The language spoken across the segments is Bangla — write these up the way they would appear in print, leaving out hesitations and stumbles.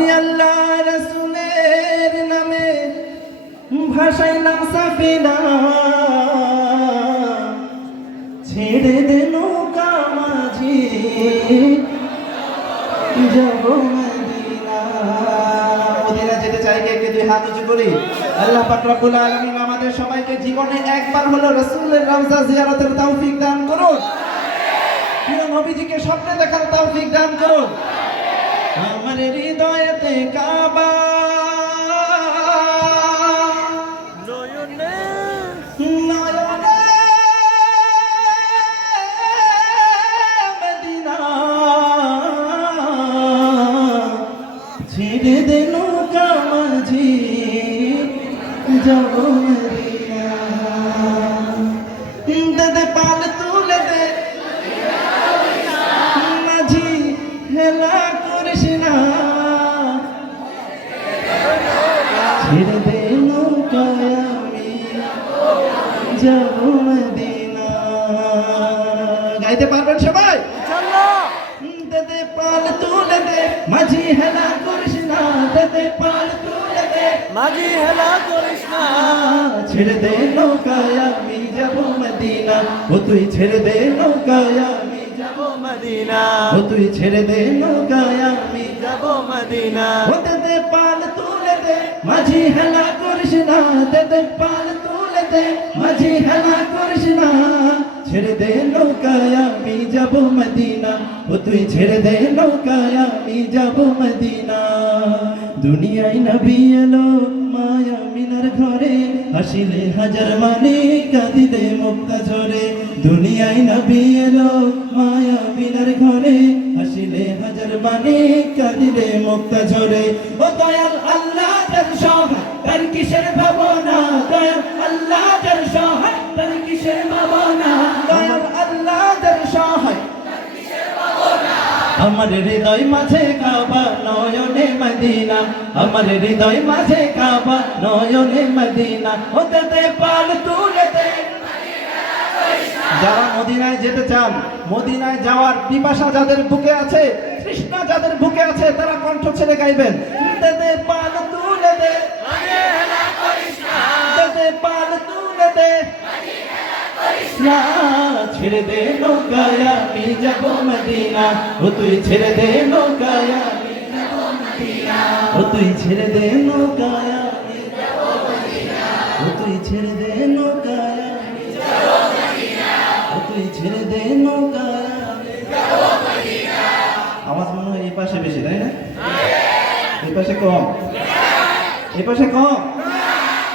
আমি আল্লাহ রাসূলের নামে ভাসাইলাম সাফিনা, ছেড়ে দে নৌকা মাঝি যাব মদিনা। মদিনা যেতে চাই কে কে দুই হাত উঁচু করি। আল্লাহ পাক রব্বুল আলামিন আমাদের সবাইকে জীবনে একবার হলো রাসূলের রওজা জিয়ারতের তৌফিক দান করুন। প্রিয় নবীজিকে স্বপ্নে দেখার তৌফিক দান করুন। আমার হৃদয়েতে কাবা, নয়নে মদিনা, ছেড়ে দে নৌকা মাঝি যাব মদিনা। দে পাল তুলে দে মাঝি, হেলা করিস না, ছেড়ে দে নৌকায় আমি যাব মদিনা। গাইতে পারবেন সবাই? দে পাল তুলে দে মাঝি, হেলা করিস না, দে পাল তুলে দে মাঝি, হেলা করিস না, ছেড়ে দে নৌকায় আমি যাব মদিনা। ও তুই ছেড়ে দে নৌকায় আমি যাব মদিনা, ও তুই ছেড়ে দে নৌকায় আমি যাব মদিনা। ও দে পাল তুলে দে মাঝি, হেলা করিস না, দে পাল তুলে দে মাঝি, হেলা করিস না, ছেড়ে দে নৌকায় আমি যাব মদিনা। ও তুই ছেড়ে দে নৌকায় আমি যাব মদিনা। দুনিয়ায় নবী এলো মায়া মিনার ঘরে, হাসিলে হাজার মানে কাঁদিলে মুক্তা ঝরে। দুনিয়ায় নবী এলো মায়া মিনার ঘরে, হাসিলে হাজার মানে কাঁদিলে মুক্তা ঝরে। ও দয়াল আল্লাহ যার সহায় তার কিসের ভাবনা, দয়াল আল্লাহ যার সহায় তার কিসের ভাবনা, দয়াল আল্লাহ যার সহায় আমার হৃদয় মাঝে কাবা, নয়নে মদিনা, আমার হৃদয় মাঝে কাবা, নয়নে মদিনা। হতে দে পাল তুলে দে। যারা মদিনায় যেতে চান, মদিনায় যাওয়ার পিপাসা যাদের বুকে আছে, তৃষ্ণা যাদের বুকে আছে, তারা কণ্ঠ ছেড়ে গাইবেন। দে পাল তুলে দে, দে পাল তুলে দে, ছেড়ে দে নৌকায় আমি যাব মদিনা। ও তুই ছেড়ে দে নৌকায় আমি যাব মদিনা। ও তুই ছেড়ে দে নৌকায় আমি যাব মদিনা। ও তুই ছেড়ে দে নৌকায় আমি যাব মদিনা। ও তুই ছেড়ে দে নৌকায় আমি যাব মদিনা। আওয়াজ মনে হয় এই পাশে বেশি, তাই না? এই পাশে কম, এই পাশে কম।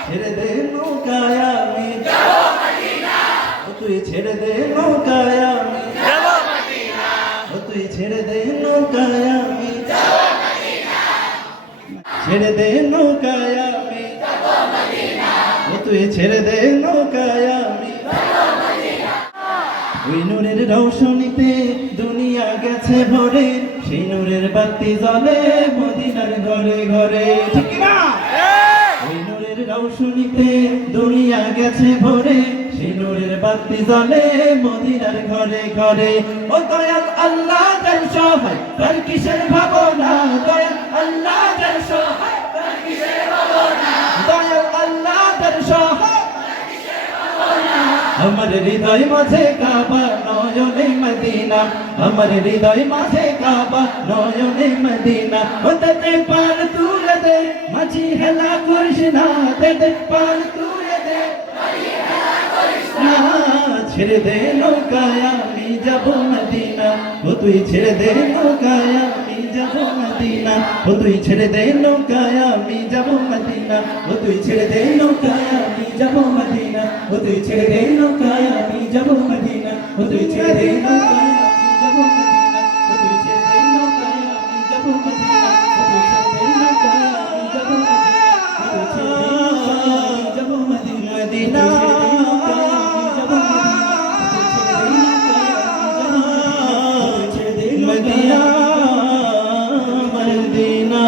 ছেড়ে দে নৌকায় আমি যাব মদিনা। ও তুই ছেড়ে দে নৌকায় আমি যাব মদিনা। ও তুই ছেড়ে দে নৌকায় আমি যাব মদিনা। ছেড়ে দে নৌকায় আমি যাব মদিনা। ও তুই ছেড়ে দে নৌকায় আমি যাব মদিনা। ওই নূরের রৌশনীতে দুনিয়া গেছে ভরে, সেই নূরের বাতি জ্বলে মদিনার ঘরে ঘরে, ঠিক না? ওই নূরের রৌশনীতে দুনিয়া গেছে ভরে, সেই নূরের বাতি জ্বলে মদিনার ঘরে ঘরে। ও দয়াল আল্লাহ যার সহায় তার কিসের ভাবনা, দয়াল আল্লাহ যার সহায় তার কিসের ভাবনা, দয়াল আল্লাহ যার সহায় তার কিসের ভাবনা। আমার হৃদয় মাঝে কাবা, নয়নে মদিনা, আমার হৃদয় মাঝে কাবা, নয়নে মদিনা। ও দে পাল তুলে দে মাঝি, হেলা করিস না, দে পাল তুলে দে মাঝি, হেলা করিস না, ছেড়ে দে নৌকায় আমি যাব মদিনা। ও তুই ছেড়ে দে নৌকায় আমি যাব মদিনা। ও তুই ছেড়ে দে নৌকায় আমি যাব মদিনা। ও তুই ছেড়ে দে নৌকায় আমি যাব মদিনা। ও তুই ছেড়ে দে নৌকায় আমি যাব মদিনা। ও তুই ছেড়ে দে নৌকায় আমি যাব মদিনা। ও তুই ছেড়ে দে নৌকায় আমি যাব মদিনা। ও তুই ছেড়ে দে নৌকায় আমি যাব মদিনা। ও তুই ছেড়ে দে নৌকায় আমি যাব মদিনা। মদিনা মদিনা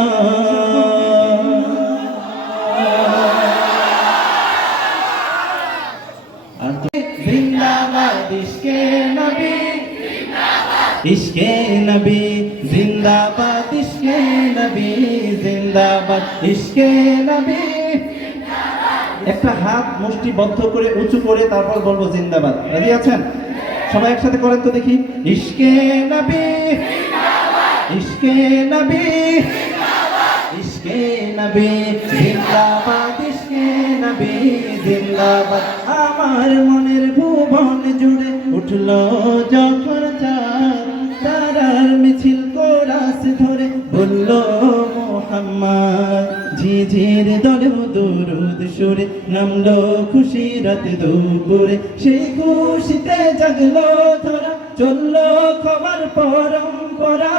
जिंदाबाद इश्के नबी जिंदाबाद ইশকে নবী জিন্দাবাদ ইশকে নবী। একটা হাত মুষ্টিবদ্ধ করে উঁচু করে তারপর বলবো জিন্দাবাদ। রাজি আছেন? সবাই একসাথে করেন তো দেখি। ইশকে নবী ইশকে নবী ইশকে নবী জিন্দাবাদ ইশকে নবী জিন্দাবাদ। আমার মনের ভুবন জুড়ে উঠলো যখন চাঁদ, তারার মিছিল কোরাস ধরে বলল মোহাম্মদ। ঝিঝির দলেও দুরুদ সুরে নামলো খুশি রাত দুপুরে, সেই খুশিতে জাগলো ধরা চললো খবর পরম্পরা।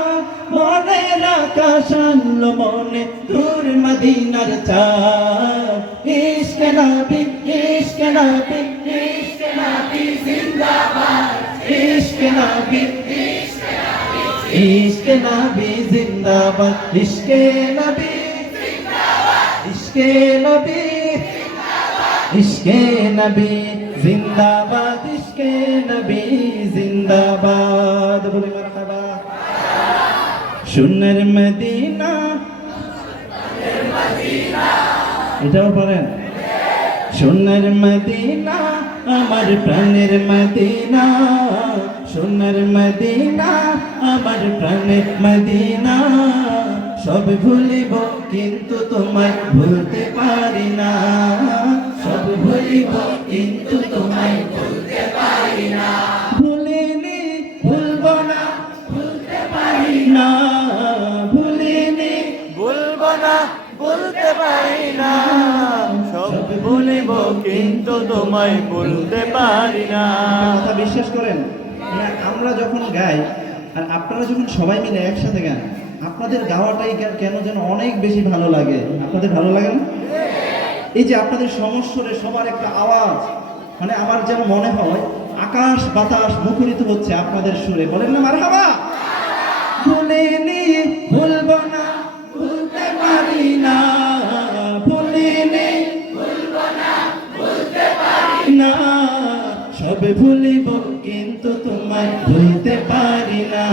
মনের আকাশ আনলো মনে দূর মদিনার চাঁদ। ইশকে নবী ইশকে নবী ইশকে নবী জিন্দাবাদ ইশকে নবী ইশকে নবী জিন্দাবাদ ইশকে নবী ইশকে নবী ইশকে নবী জিন্দাবাদ ইশকে নবী জিন্দাবাদ। বলি মারহাবা। সোনার মদিনা এটাও পড়েন। সোনার মদিনা আমার প্রাণের মদিনা, সোনার মদিনা আমার প্রাণের মদিনা। সব ভুলিব কিন্তু তোমায় ভুলতে পারি না, সব ভুলিব কিন্তু তোমায় ভুলতে পারি না। ভুলিনি ভুলব না ভুলতে পারি না, ভুলিনি বলবো না বলতে পারি না, সব ভুলিব কিন্তু তোমায় বলতে পারি না। কথা বিশ্বাস করেন, আমরা যখন গাই আর আপনারা যখন সবাই মিলে একসাথে গান, আপনাদের গাওয়াটাই কেন যেন অনেক বেশি ভালো লাগে। আপনাদের ভালো লাগে না? এই যে আপনাদের সমস্বরে সবার একটা আওয়াজ, মানে আমার যেন মনে হয় আকাশ বাতাস মুখরিত হচ্ছে আপনাদের সুরে। বলেন না মারহাবা। ভুলিনি ভুলব না ভুলতে পারি না, ভুলিনি ভুলব না ভুলতে পারি না। সব ভুলিব কিন্তু তোমায় ভুলতে পারি না,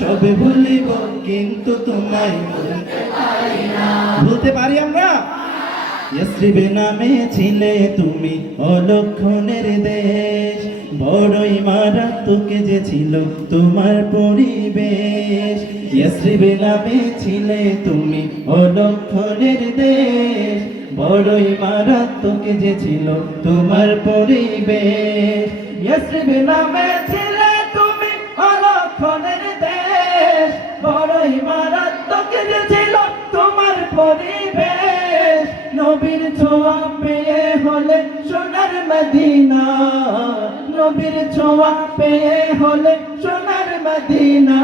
সব ভুলিব কিন্তু তোমায় ভুলতে পারি না। ভুলতে পারি আমরা? ইয়াসরিব নামে ছিলে তুমি অলক্ষণের দেশ, বড়ই মারাত্মক যে ছিল তোমার পরিবেশ। ইয়াসরিব নামে ছিলে তুমি অলক্ষণের দেশ, বড়ই মারাত্মক যে ছিল তোমার পরিবেশ। ইয়াসরিব নামে ছিলে তুমি অলক্ষণের দেশ, বড়ই মারাত্মক যে ছিল তোমার পরিবেশ। নবীর ছোঁয়া পেয়ে হলে সোনার মদিনা, নবীর ছোঁয়া পেয়ে হলে সোনার মদিনা।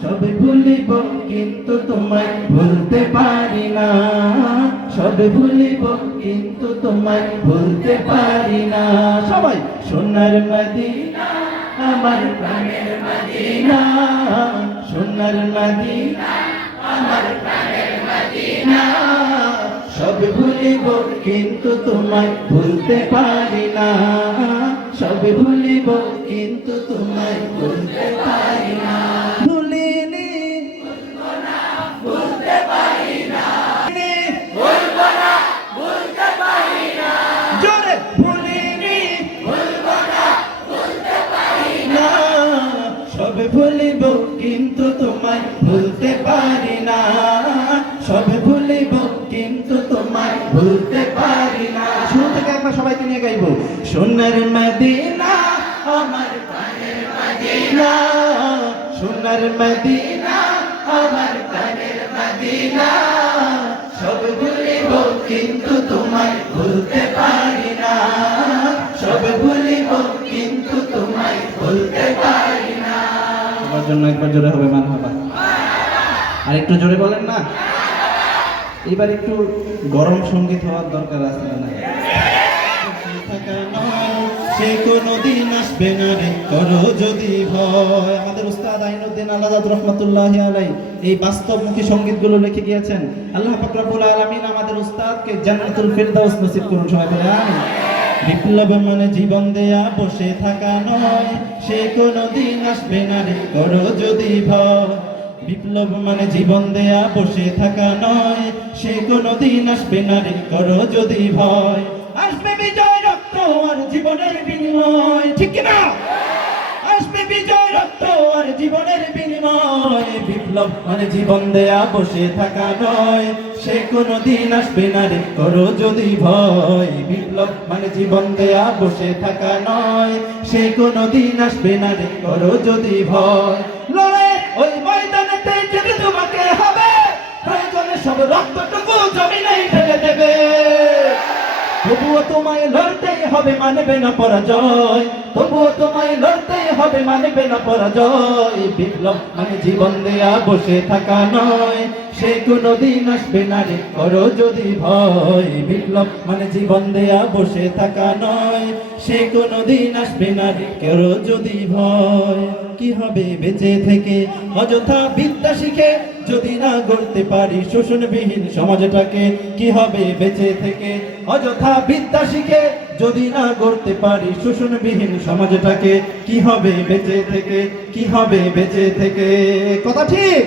সব ভুলিব কিন্তু তোমায় ভুলতে পারি না, সব ভুলিব কিন্তু তোমায় ভুলতে পারি না। সবাই সোনার মদিনা আমার প্রাণের মদিনা, সোনার মদিনা আমার প্রাণের মদিনা। সব ভুলিব কিন্তু তোমায় ভুলতে পারি না, সব ভুলিব কিন্তু তোমায় ভুলতে পারি না। ভুলিনি ভুলবো না ভুলতে পারি না, ভুলবো না ভুলতে পারি না। জোরে ভুলিনি ভুলবো না ভুলতে পারি না, সব ভুলিব কিন্তু তোমায় ভুলতে পারি না, সব ভুলিব কিন্তু তোমায় ভুলতে পারি না। শুরু থেকে একবার সবাইকে নিয়ে গাইবো। সোনার মদিনা আমার প্রাণের মদিনা, সোনার মদিনা আমার প্রাণের মদিনা। সব ভুলিব কিন্তু তোমায় ভুলতে পারি না, সব ভুলিব কিন্তু তোমায় ভুলতে পারি না। সবার জন্য একবার জোরে হবে মারহাবা। আর একটু জোরে বলেন না। এবার একটু গরম সঙ্গীত হওয়ার দরকার আছে না? সে কোনদিন আসবে না রে করো যদি ভয়। আমাদের উস্তাদ আইনুদ্দিন আলাদাত রহমাতুল্লাহি আলাইহি এই বাস্তবমুখী সঙ্গীতগুলো লিখে গিয়েছেন। আল্লাহ পাক রব্বুল আলামিন আমাদের উস্তাদকে জান্নাতুল ফিরদাউস নসিব করুন। সবাই বলে আমিন। বিপ্লব মনে জীবন দেয়া বসে থাকা নয়, সে কোনদিন আসবে না রে করো যদি ভয়। বিপ্লব মানে জীবন দেয়া বসে থাকা নয়, সে কোনোদিন আসবে না রে করো যদি ভয়। আসবে বিজয় রক্ত আর জীবনের বিনিময়, ঠিক না? আসবে বিজয় রক্ত আর জীবনের বিনিময়। বিপ্লব মানে জীবন দেয়া বসে থাকা নয়, সে কোনোদিন আসবে না রে করো যদি ভয়। বিপ্লব মানে জীবন দেয়া বসে থাকা নয়, সে কোনোদিন আসবে না রে করো যদি ভয়। লড়াই ওই ময়দানেতে যেতে তোমাকে হবে, প্রয়োজনে সব রক্তটুকু জমিনেই ঢেলে দেবে। তবুও তোমায় লড়তেই হবে, মানবে না পরাজয়। তবুও তোমায় লড়তেই হবে, মানবে না পরাজয়। বিপ্লব মানে জীবন দেয়া বসে থাকা নয়, সে কোনোদিন আসবে না রে করো যদি ভয়। বিপ্লব মানে জীবন দেয়া বসে থাকা নয়, সে কোনোদিন আসবে না রে করো যদি ভয়। কি হবে বেঁচে থেকে অযথা বিদ্যা শিখে, যদি না গড়তে পারি শোষণবিহীন সমাজটাকে? কি হবে বেঁচে থেকে অযথা বিদ্যা শিখে, যদি না গড়তে পারি শোষণবিহীন সমাজটাকে? কি হবে বেঁচে থেকে, কি হবে বেঁচে থেকে? কথা ঠিক?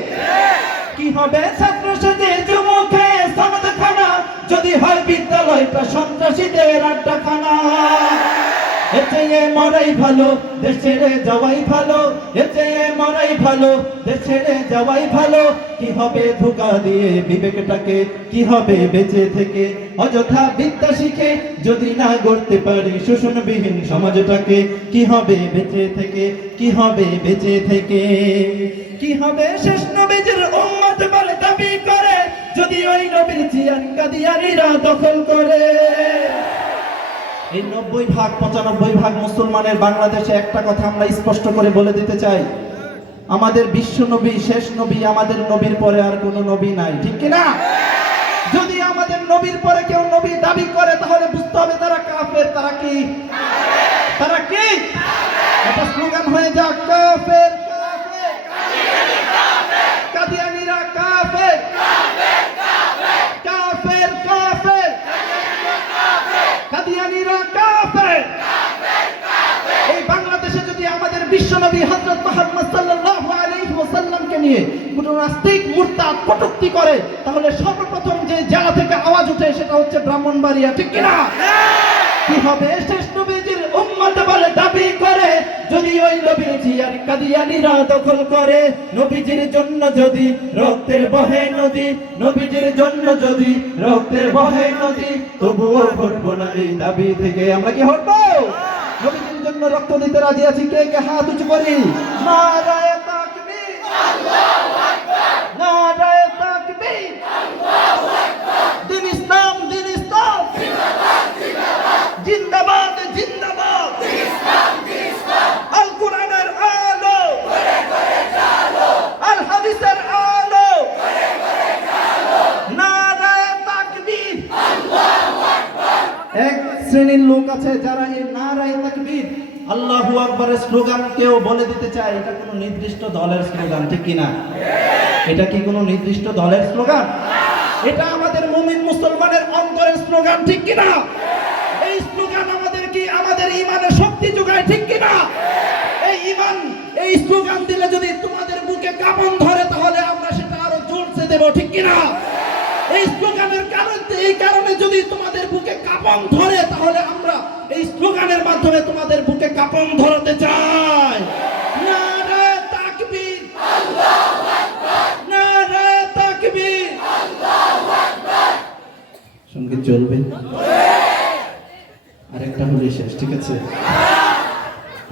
কি হবে ছাত্র সেজে যুবকে সমাজখানা, যদি হয় বিদ্যালয়টা সন্ত্রাসীদের আড্ডাখানা? এর চেয়ে মরাই ভালো, দেশ ছেড়ে যাওয়াই ভালো। এর চেয়ে মরাই ভালো, দেশ ছেড়ে যাওয়াই ভালো। কি হবে ধোঁকা দিয়ে বিবেকটাকে? কি হবে বেঁচে থেকে অযথা বিদ্যা শিখে, যদি না গড়তে পারি শোষণবিহীন সমাজটাকে? কি হবে বেঁচে থেকে, কি হবে বেঁচে থেকে? কি হবে শেষ নবীর উম্মত বলে দাবি করে, যদি ওই নবীর জিয়ান কাদিয়ানীরা দখল করে? এই 90-95% মুসলমানের বাংলাদেশে একটা কথা আমরা স্পষ্ট করে বলে দিতে চাই, আমাদের বিশ্ব নবী শেষ নবী, আমাদের নবীর পরে আর কোনো নবী নাই, ঠিক কিনা? যদি আমাদের নবীর পরে কেউ নবী দাবি করে, তাহলে বুঝতে হবে তারা কাফের। তারা কি? তারা কি? এটা স্লোগান হয়ে যাক, কাফের কাফের, কাদিয়ানীরা কাফের, কাফের কাফের, কাদিয়ানীরা কাফের। এই বাংলাদেশে যদি আমাদের বিশ্বনবী হযরত মুহাম্মদ সাল্লাল্লাহু আলাইহি ওয়াসাল্লামকে নিয়ে কোনো নাস্তিক মুরতাদ কটূক্তি করে, তাহলে সর্বপ্রথম যে জেলা থেকে আওয়াজ ওঠে সেটা হচ্ছে ব্রাহ্মণবাড়িয়া, ঠিক কিনা? কি হবে শেষ নবীজির উম্মত বলে দাবি করে, যদি ওই নবীজি আর কাদিয়ানীরা দখল করে? নবীজির জন্য যদি রক্তের বহে নদী, নবীজির জন্য যদি রক্তের বহে নদী, তবুও হটবো না এই দাবি থেকে। আমরা কি হটবো? নবীজির জন্য রক্ত দিতে রাজি আছি, কে কে হাত উঁচু করি? নারায়ে তাকবীর, আল্লাহু আকবার, নারায়ে তাকবীর, আল্লাহু আকবার। দিন ইসলাম, দিন ইসলাম, জিন্দাবাদ জিন্দাবাদ, জিন্দাবাদ জিন্দাবাদ, দিন ইসলাম, দিন ইসলাম। আল কোরআনের আলো করে করে জালো, আল হাদিসের আলো করে করে জালো, নারায়ে তাকবীর, আল্লাহু আকবার। এক শ্রেণীর লোক আছে যারা এই নারায়ে তাকবীর, আল্লাহু আকবারের স্লোগান কেউ বলে দিতে চায় এটা কোনো নির্দিষ্ট দলের স্লোগান, ঠিক কিনা? এটা কি কোনো নির্দিষ্ট দলের স্লোগান? এটা আমাদের মুমিন মুসলমানের অন্তরের স্লোগান, ঠিক কিনা? এই স্লোগান আমাদের কি আমাদের ঈমানের শক্তি যোগায়, ঠিক কিনা? এই ঈমান, এই স্লোগান দিলে যদি তোমাদের বুকে কাঁপন ধরে, তাহলে আমরা সেটা আরো জোরসে দেব, ঠিক কিনা? এই স্লোগানের কারণে, এই কারণে যদি তোমাদের বুকে কাঁপন ধরে, তাহলে আমরা এই স্লোগানের মাধ্যমে তোমাদের বুকে কাঁপন ধরাতে চাই। নারায়ে তাকবীর, আল্লাহু আকবার, নারায়ে তাকবীর, আল্লাহু আকবার। সঙ্গীত চলবে, আরেকটা হলে শেষ, ঠিক আছে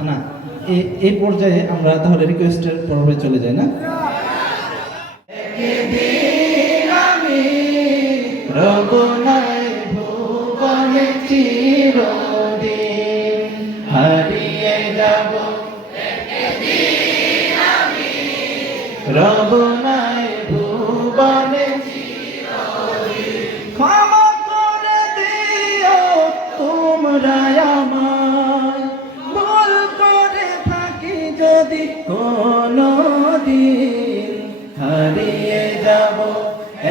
না? এই পর্যায়ে আমরা তাহলে রিকোয়েস্টের পর্বে চলে যাই না? রবনায় ভুবনে চিরদিন হারিয়ে যাব, একদিন আমি রবনায় ভুবনে চিরদিন। ক্ষমা করে দিও তোমরা আমায়, ভুল করে থাকি যদি কোনদিন, হারিয়ে যাব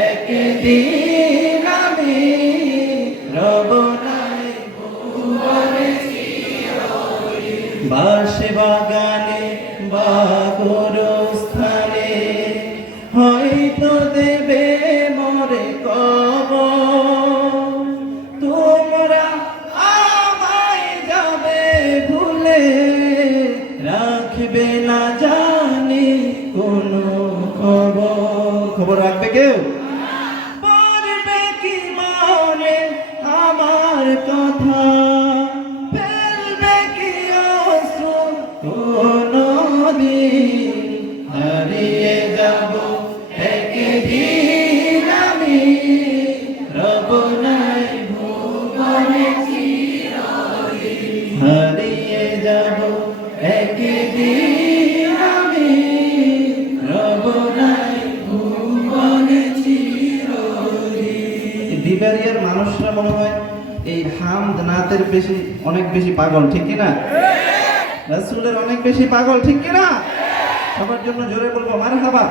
একদিন আমি রবনায় ভুবনে চিরদিন। বাঁশে বাগানে বা গোরস্থানে রাখবে না জানি কোনো খবর রাখবে কেউ? পড়বে কি মনে আমার কথা, ফেলবে কি অশ্রু কোনো দিন, হারিয়ে যাব একদিন আমি, রব নাই ভুবনে চিরদিন, হারিয়ে যাব একদিন আমি, রব নাই ভুবনে চিরদিন। বিবারিয়ার মানুষরা মনে হয় এই হামদ নাতের অনেক বেশি পাগল, ঠিক কি না? রাসূলের অনেক বেশি পাগল, ঠিক কি না? সবার জন্য জোরে বলবো মারহাবা।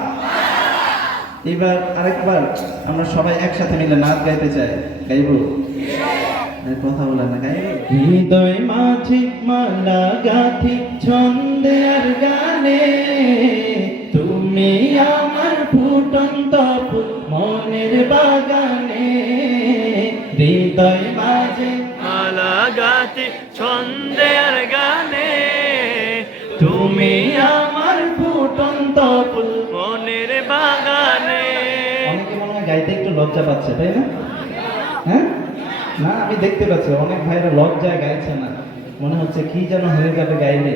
এবার আরেকবার আমরা সবাই একসাথে মিলে নাচ গাইতে চাই, গাইবো? কথা বলে না, গাইবো? হৃদয় মাঝি মালা গাথি ছন্দে আর গানে, তুমি আমার ফুটন্ত ফুল মনের বাগানে, হৃদয় মাঝে মালা গাতি ছন্দে আর গানে, তুমি আমার ফুটন্ত ফুল। মনের বাগানে। অনেকে মনে হয় গাইতে একটু লজ্জা পাচ্ছে, তাই না? হ্যাঁ, না আমি দেখতে পাচ্ছি অনেক ভাইরা লজ্জায় গাইছে না, মনে হচ্ছে কি যেন হয়ে যাবে গাইলে।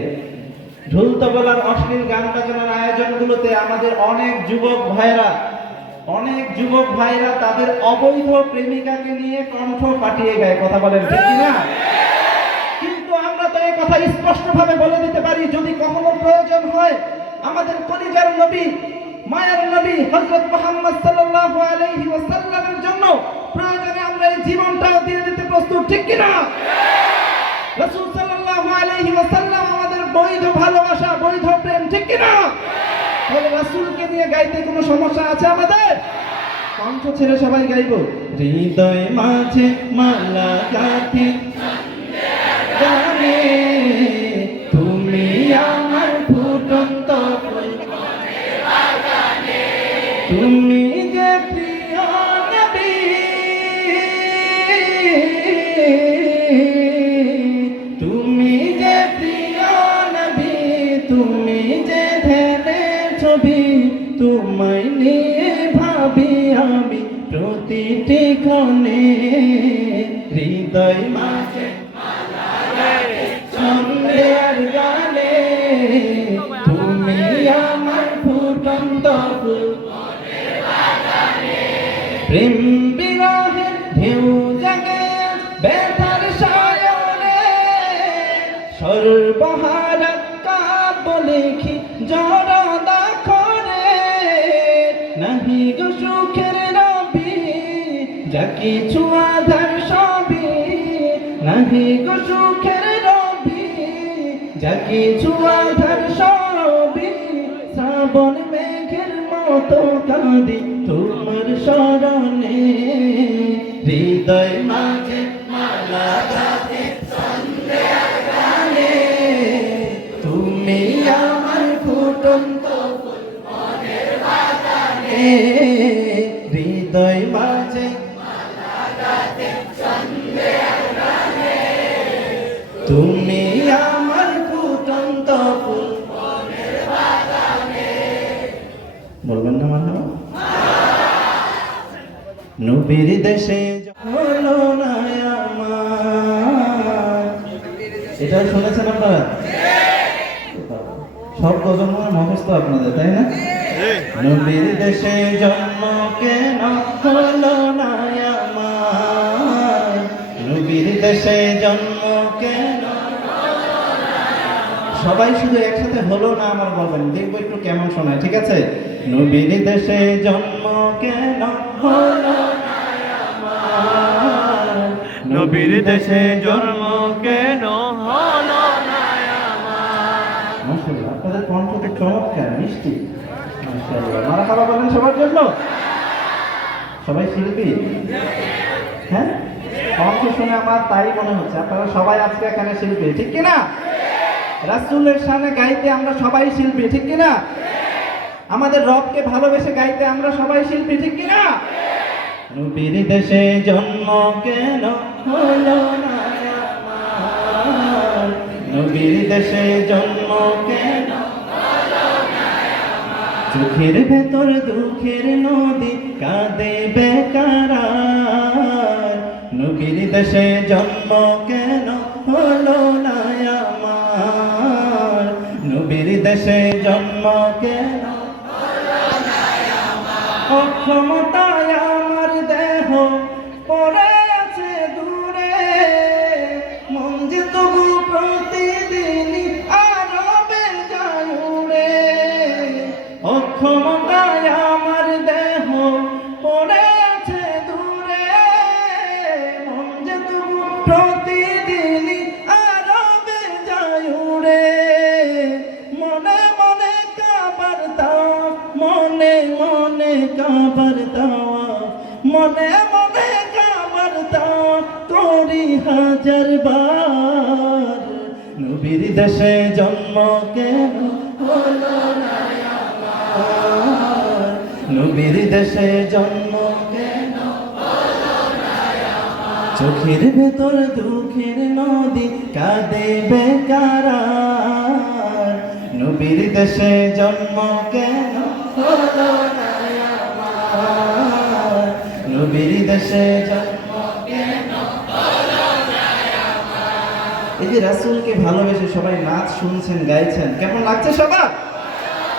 ঢোল তবলার অশ্লীল গান বাজনার আয়োজনগুলোতে আমাদের অনেক যুবক ভাইরা তাদের অবৈধ প্রেমিকাকে নিয়ে কণ্ঠ পাঠিয়ে গায়, কথা বলেন ঠিক কি না? কিন্তু আমরা তো এই কথা স্পষ্টভাবে বলে দিতে পারি, যদি কখনো প্রয়োজন হয় আমাদের কলিজার নবী, মায়ের নবী হযরত মুহাম্মদ সাল্লাল্লাহু আলাইহি ওয়াসাল্লামের জন্য প্রয়োজনে আমরা এই জীবনটাও দিয়ে দিতে প্রস্তুত, ঠিক কি না? রাসূল সাল্লাল্লাহু আলাইহি ওয়াসাল্লাম আমাদের বৈধ ভালোবাসা, বৈধ প্রেম, ঠিক কি না? তাহলে রাসূলকে নিয়ে গাইতে কোনো সমস্যা আছে আমাদের? কণ্ঠ ছেড়ে সবাই গাইবো। হৃদয় মাঝে মালা গাথি গানে, তুমি আমার ফুটন্ত ফুল মনের বাগানে, তুমি যে প্রিয় নবী, তুমি যে প্রিয় নবী, তুমি যে ধ্যানের ছবি, তোমায় নিয়ে ভাবি আমি প্রতিটি ক্ষণে, হৃদয় মাঝে ছন্দে আর গানে, তুমি আমার ফুটন্ত ফুল মনের বাগানে, প্রেম বিরহের ঢেউ জাগে ব্যথার সায়নে, সর্বহারা কাব্য লিখি জড়দা করে, নাহি গো সুখের রবি যা কিছু আধার সবই, নাহি গো সুখের রবি যা কিছু আধার সবই, শ্রাবণ মেঘের মতো কাঁদি তোমার শরণে, হৃদয় মাঝে মালা গাথি ছন্দে আর গানে, তুমি আমার ফুটন্ত ফুল মনের বাগানে, হৃদয় মাঝে মালা গাথি ছন্দে আর গানে, তুমি আমার ফুটন্ত ফুল মনের বাগানে। বলবেন না মারহাবা? নবীর দেশে হলো না আমার, এটা শুনেছেন আপনারা? সব গজল মনে মুখস্থ আপনাদের, তাই না? নবীর দেশে জন্ম কেন হলো না আমার, নবীর দেশে জন্ম কেন, সবাই শুধু একসাথে হলো না আমার বলবেন, দেখবো একটু কেমন শোনায়, ঠিক আছে? নবীর দেশে জন্ম কেন হলো না আমার, নবীর দেশে জন্ম কেন হলো না আমার। মাশাআল্লাহ, আপনাদের কণ্ঠ তো চমৎকার, মিষ্টি, মাশাআল্লাহ। মারহাবা বলেন সবার জন্য। সবাই শিল্পী? হ্যাঁ, কণ্ঠ শুনে আমার তাই মনে হচ্ছে আপনারা সবাই আজকে এখানে শিল্পী, ঠিক কি না? রাসূলের শানে গাইতে আমরা সবাই শিল্পী, ঠিক কি না? আমাদের রবকে ভালোবেসে গাইতে আমরা সবাই শিল্পী, ঠিক কি না? নবীর দেশে জন্ম কেন হলো না আমার, নবীর দেশে জন্ম কেন চোখের ভেতর দুঃখের নদী কাঁদে বেকার, নবীর দেশে জন্ম কেন হলো না আমার, নবীর দেশে জন্ম কেন অক্ষমতায় আমার দেহ পড়ে আছে দূরে, মন যে তবু প্রতিদিন আরবে যায় উড়ে, অক্ষমতায় আমার দেহ পড়ে আছে দূরে, মন যে তবু প্রতিদিন আরবে যায় উড়ে, মনে মনে কাবার তাওয়াফ, মনে মনে কাবার তাওয়াফ, মনে মনে কাবার তাওয়াফ করি হাজার বার, নবীর দেশে জন্ম কেন হলো না আমার, নবীর দেশে জন্ম কেন হলো না আমার, চোখের ভেতর দুঃখের নদী কাঁদে বেকার, নবীর দেশে জন্ম কেন হলো না আমার, নবীর দেশে জন্ম কেন হলো না আমার। এই যে রাসূলকে ভালোবেসে সবাই নাচ শুনছেন, গাইছেন, কেমন লাগছে সবার?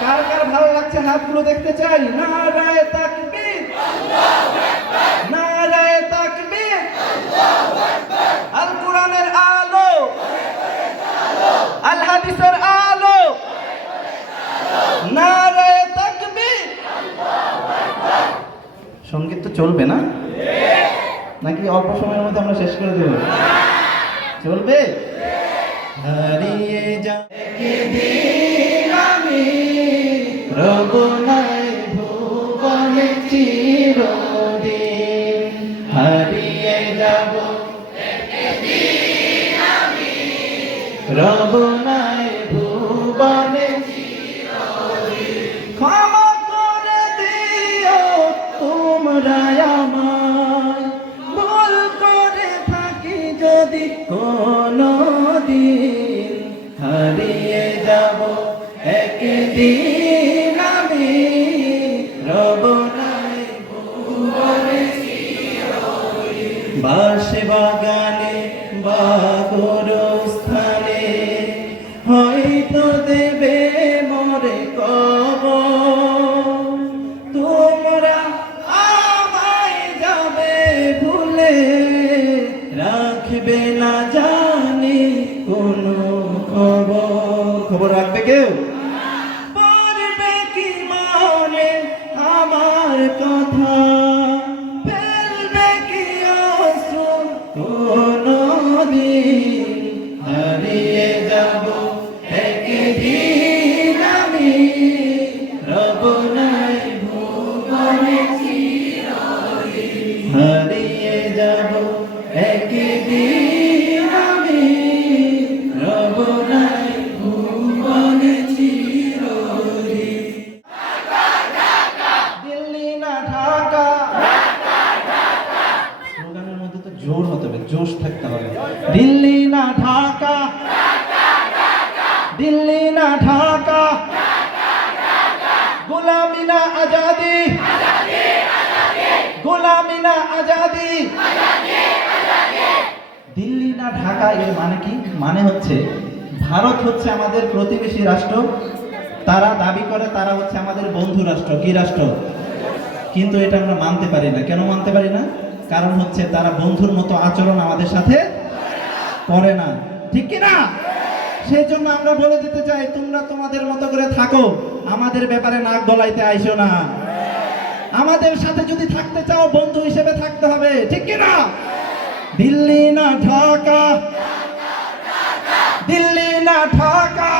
কার কার ভালো লাগছে হাতগুলো দেখতে চাই। নারায়ে তাকবীর, আল্লাহু আকবার, নারায়ে তাকবীর, আল্লাহু আকবার, আল কোরআনের আলো, আল হাদিসের আলো, নারায়ে তাকবীর, আল্লাহু আকবার। সঙ্গীত তো চলবে না নাকি অল্প সময়ের মধ্যে আমরা শেষ করে দেব? চলবে। হারিয়ে যাবে আমি রব নাই ভুবনে চিরদিন, হারিয়ে যাব একদিন আমি রব নাই ভুবনে চিরদিন, ক্ষমা করে দিও তোমরা আমায়, ভুল করে থাকি যদি কোনো দিন, হারিয়ে যাব একদিন আমি রব নাই ভুবনে চিরদিন, বাসে বাগানে বা গোরস্থানে হয়তো দেবে মরে কবর, তোমরা আমায় যাবে ভুলে, রাখবে না জানি কোনো খবর। খবর রাখবে কেউ? পড়বে কি মনে আমার কথা, ফেলবে কি অশ্রু কোনো দিন, হারিয়ে যাব একদিন আমি রব নাই ভুবনে চিরদিন, হারিয়ে যাব একদিন আমি রব নাই ভুবনে চিরদিন। দিল্লি না ঢাকা, স্লোগানের মধ্যে তো জোর হতে হবে, জোশ থাকতে হবে। দিল্লি না ঢাকা, দিল্লি না ঢাকা, গোলামি না আজাদি, গোলামি না আজাদি, দিল্লি না ঢাকা। এর মানে কি? মানে হচ্ছে ভারত হচ্ছে আমাদের প্রতিবেশী রাষ্ট্র, তারা দাবি করে তারা হচ্ছে আমাদের বন্ধু রাষ্ট্র। কি রাষ্ট্র? কিন্তু এটা আমরা মানতে পারি না। কেন মানতে পারি না? কারণ হচ্ছে তারা বন্ধুর মতো আচরণ আমাদের সাথে করে না, ঠিক কি না? সেই জন্য আমরা বলে দিতে চাই, তোমরা তোমাদের মতো করে থাকো, আমাদের ব্যাপারে নাক গলাইতে আইসো না। আমাদের সাথে যদি থাকতে চাও বন্ধু হিসেবে থাকতে হবে, ঠিক কি না? দিল্লি না ঢাকা, দিল্লি না ঢাকা,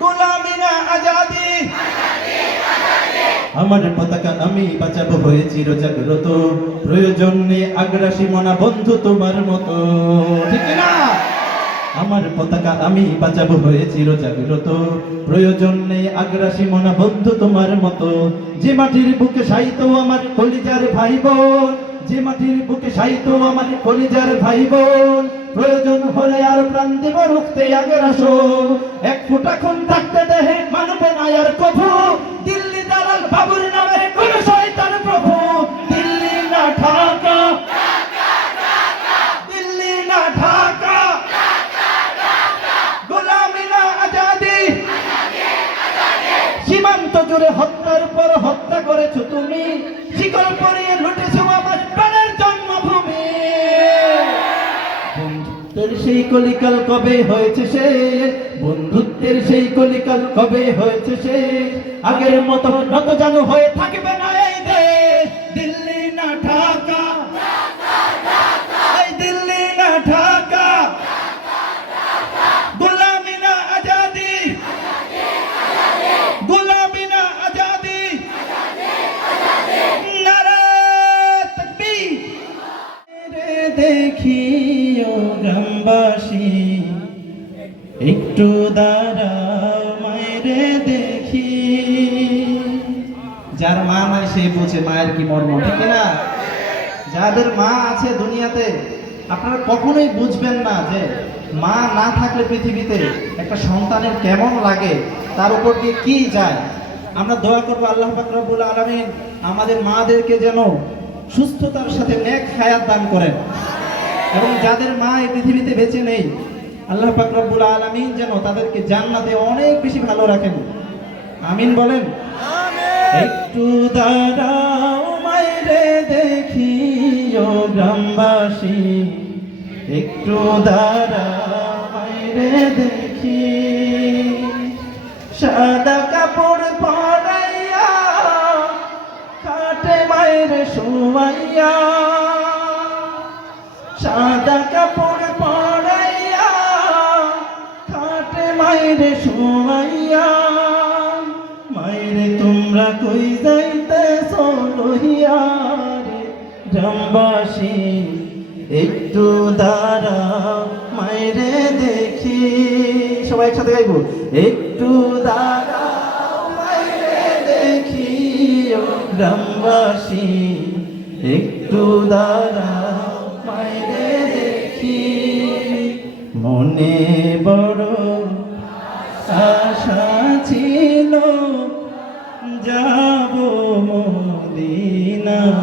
গোলামি না আজাদি, আমার পতাকা আমি বাঁচাবো হয়ে চিরজাগ্রত, প্রয়োজন নেই আগ্রাসী মনা বন্ধু তোমার মতো, ঠিক না? আমার পতাকা আমি বাঁচাবো হয়ে চিরজাগ্রত, প্রয়োজন নেই আগ্রাসী মনা বন্ধু তোমার মতো। যে মাটির বুকে সাইতো আমার কলিজার ভাই বোন, যে মাটির বুকে সাইতো আমার কলিজার ভাই বোন, প্রয়োজন হলে আর প্রাণ দেব রুখতে আগ্রাসন, এক ফোঁটা খুন থাকতে দেহে মানবে না আর করে হত্যার পর হত্যা করেছো তুমি, শিকল পরিয়ে লুটেছো আমার প্রাণের জন্মভূমি। বন্ধুত্বের সেই কলিকাল কবে হয়েছে শেষ, বন্ধুত্বের সেই কলিকাল কবে হয়েছে শেষ, আগের মতো নত জানু হয়ে থাকবে না এই দেশ। দিল্লি না ঢাকা, এই দিল্লি না ঢাকা, গোলামি না আজাদি, গোলামি না আজাদি, নারে তাকবীর। রে দেখিও গ্রামবাসী, একটু দাঁড়াও মায়েরে দেখি। যার মা নাই সে বোঝে মায়ের কি মর্ম, ঠিক না? যাদের মা আছে দুনিয়াতে, আপনারা কখনোই বুঝবেন না যে মা না থাকলে পৃথিবীতে একটা সন্তানের কেমন লাগে, তার উপর দিয়ে কি যায়। আমরা দোয়া করবো আল্লাহ পাক রব্বুল আলামিন আমাদের মাদেরকে যেন সুস্থতার সাথে নেক হায়াত দান করেন, এবং যাদের মা এই পৃথিবীতে বেঁচে নেই আল্লাহ পাক রব্বুল আলামিন যেন তাদেরকে জান্নাতে অনেক বেশি ভালো রাখেন। আমিন বলেন। একটু দাঁড়াও মাইরে দেখি ও গ্রামবাসী, একটু দাঁড়াও মাইরে দেখি। সাদা কাপড় পরাইয়া খাটে মায়ের শুয়াইয়া, সাদা কাপড় পরাইয়া খাটে মায়ের শুয়াইয়া। মায়েরে তোমরা কই যাইতেছো লইয়া রে গ্রামবাসী, একটু দাঁড়াও মায়েরে দেখি। সবাই একসাথে গাইবো, একটু দাঁড়াও মায়েরে দেখি ও গ্রামবাসী, একটু দাঁড়াও মায়েরে দেখি। মনে বড় আশা ছিল যাব মদিনায়।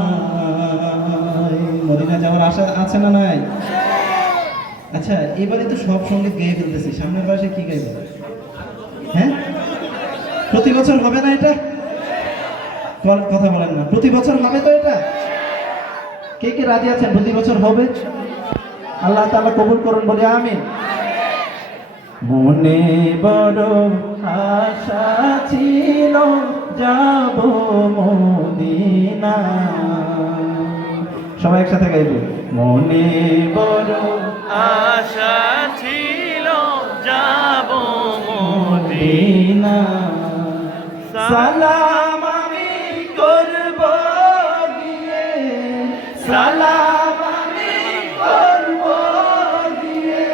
মদিনা যাওয়ার আশা আছে না নাই? আচ্ছা, এবারে তো সব সঙ্গীত গেয়ে ফেলতেছি, সামনের বয়সে কি গাইব? হ্যাঁ, প্রতি বছর হবে না এটা? কথা বলেন না, প্রতি বছর হবে তো এটা? কে কে রাজি আছেন প্রতি বছর হবে? আল্লাহ তাআলা কবুল করুন, বলি আমিন। মনে বড় আশা ছিল যাব মদিনা। সবাই একসাথে গাইবে, মনে বড় আশা ছিল যাব মদিনা। সালাম আমি করব গিয়ে, সালাম আমি করব গিয়ে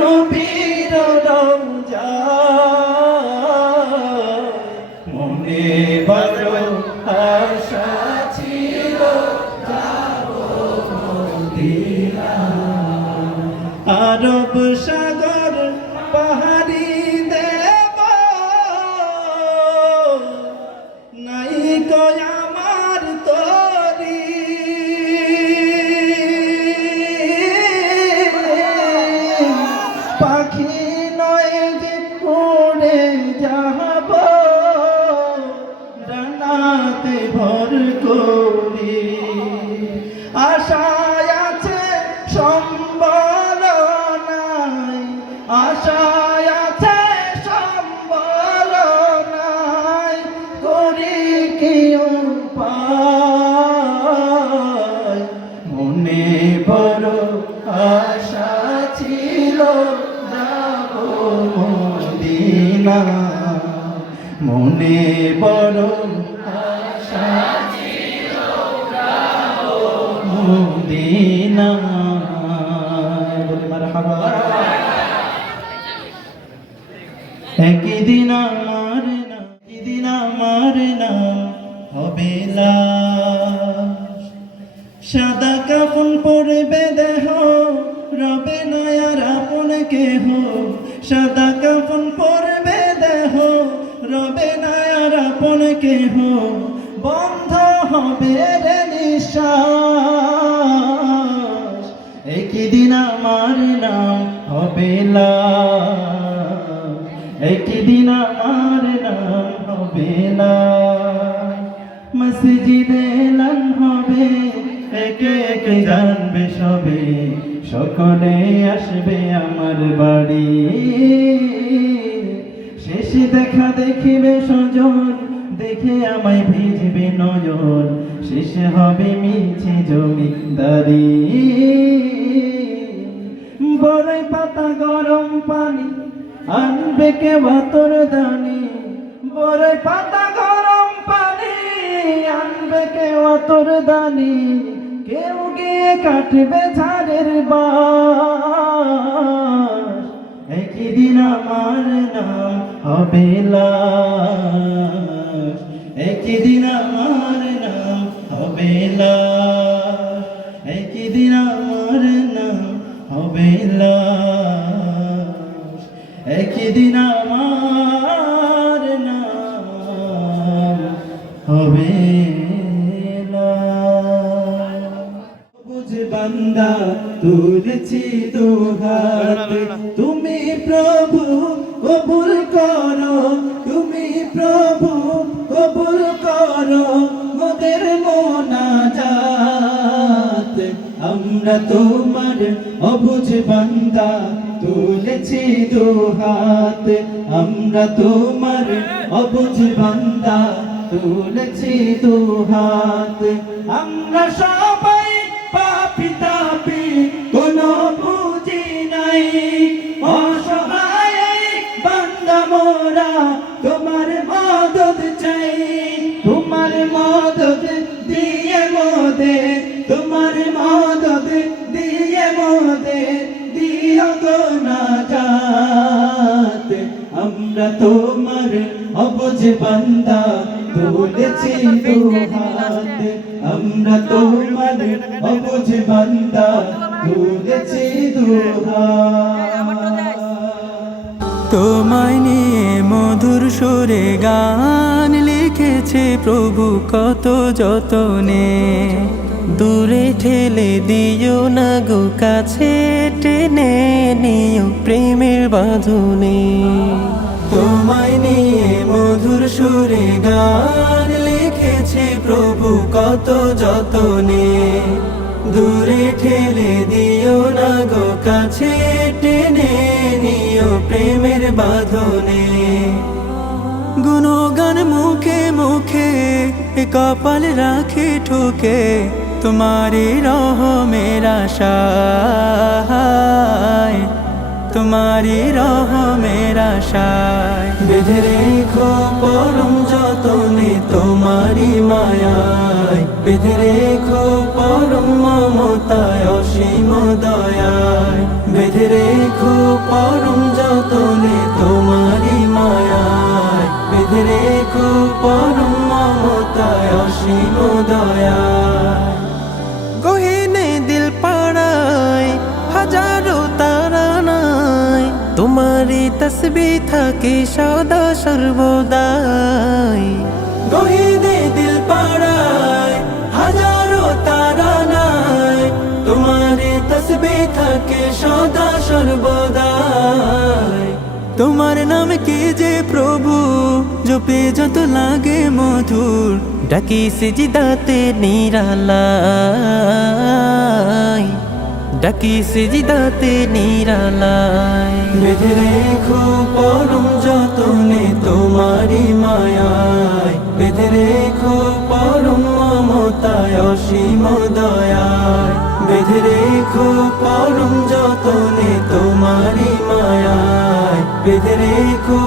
নবীর রওজায়। মনে বড় আশা ছিল যাব মদিনা। আরব সাগর পাহাড়ি দেব নাই কয় আমার তরি, পাখি নয় যে উড়ে যাব ডানাতে ভর করি। আশায় আছে সম্বল নাই, আশায় আছে সম্বল নাই, করি কি উপায়। মনে বড় আশা ছিল যাব মদিনা। মনে বড় আশা ছিল যাব মদিনা। বলে মারহাবা। একদিন আমার না, একদিন আমার না হবে লাশ, সাদা কাফন পরবে দেহ, রবে না আর আপন কেহ। সাদা কাফন পরবে দেহ, রবে না আর আপন কেহ। বন্ধ হবে রে নিঃশ্বাস, একদিন আমার নাম হবে লাশ, একদিন আমার নাম হবে না, মসজিদে এলান হবে, একে একে জানবে সবে, সকলে আসবে আমার বাড়ি। শেষে দেখা দেখিবে সজন, দেখে আমায় ভিজবে নয়ন, শেষে হবে মিছে জমিদারি। বড়ই পাতা গরম পানি আনবে কে তোর দানি, বড়ই পাতা গরম পানি আনবে কে তোর দানি, কেউ গিয়ে কাটবে ঝাড়ের বাস, একদিন আমার নাম হবে লাশ, একদিন আমার নাম হবে লাশ, একদিন আমার নাম হবে লাশ, একদিন আমার নাম হবে লাশ। বুঝে বান্দা তুলেছি দুহাত, তুমি প্রভু কবুল করো, তুমি প্রভু কবুল করো মোদের মোনাজাত। আমরা তোমার অবুঝ বান্দা তুলেছি দুহাত, আমরা তোমার অবুঝ বান্দা তুলেছি দুহাত। আমরা সবাই পাপী তাপী কোনো বুঝি নাই, অসহায় বান্দা মোরা তোমার মদদ চাই, তোমার মদদ দিয়ে মোদের, তোমার মদদ দিয়ে মোদের দিও গো নাজাত। আমরা তোমার অবুঝ বান্দা তুলেছি দুহাত, আমরা তোমার অবুঝ বান্দা তুলেছি দুহাত। তোমায় নিয়ে মধুর সুরে গান লিখেছে প্রভু কত যতনে, দূরে ঠেলে দিও না গো কাছে টেনে নিও প্রেমের বাঁধনে। তোমায় নিয়ে মধুর সুরে গান লিখেছে প্রভু কত যতনে, দূরে ঠেলে দিও না গো কাছে টেনে নিও প্রেমের বাঁধনে। গুণগান মুখে মুখে কপাল রাখে ঠুকে, তোমারি রহমের আশায়, তোমারি রহমের আশায়। বেঁধে রেখো পরম যতনে তোমারি মায়ায়, বেঁধে রেখো পরম মমতায় অসীম দয়ায়, বেঁধে রেখো পরম যতনে তোমারি মায়ায়, বেঁধে রেখো পরম মমতায় অসীম দয়ায়। গহিনে দিল পাড়ায় হাজারো তারা নাই, তোমারি তসবিহ থাকে সদা সর্বদাই। গহিনে দিল পাড়ায় হাজারো তারা নাই, তোমারি তসবিহ থাকে সদা সর্বদাই। তোমার নাম কি যে প্রভু জপে যত লাগে মধুর, ডাকি সিজদাতে নিরালায়, ডাকি সিজদাতে নিরালায়। বেঁধে রেখো পরম যতনে তোমারি মায়ায়, বেঁধে রেখো পরম মমতায় অসীম দয়ায়, বেঁধে রেখো পরম যতনে তোমারি মায়ায়, বেঁধে রেখো